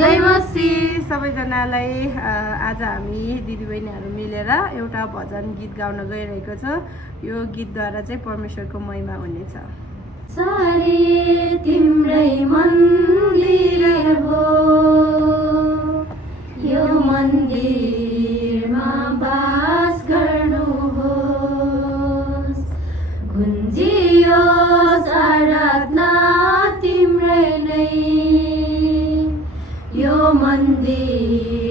जय मसी सबैजनालाई। आज हामी दिदीबहिनीहरू मिलेर एउटा भजन गीत गाउन गइरहेको छ। यो गीतद्वारा चाहिँ परमेश्वरको महिमा हुनेछ। सारे तिम्रै मन्दिर हो, यो मन्दिरमा बास गर्नुहोस्, गुन्जियोस् आराधना तिम्रै नै, यो मन्दिर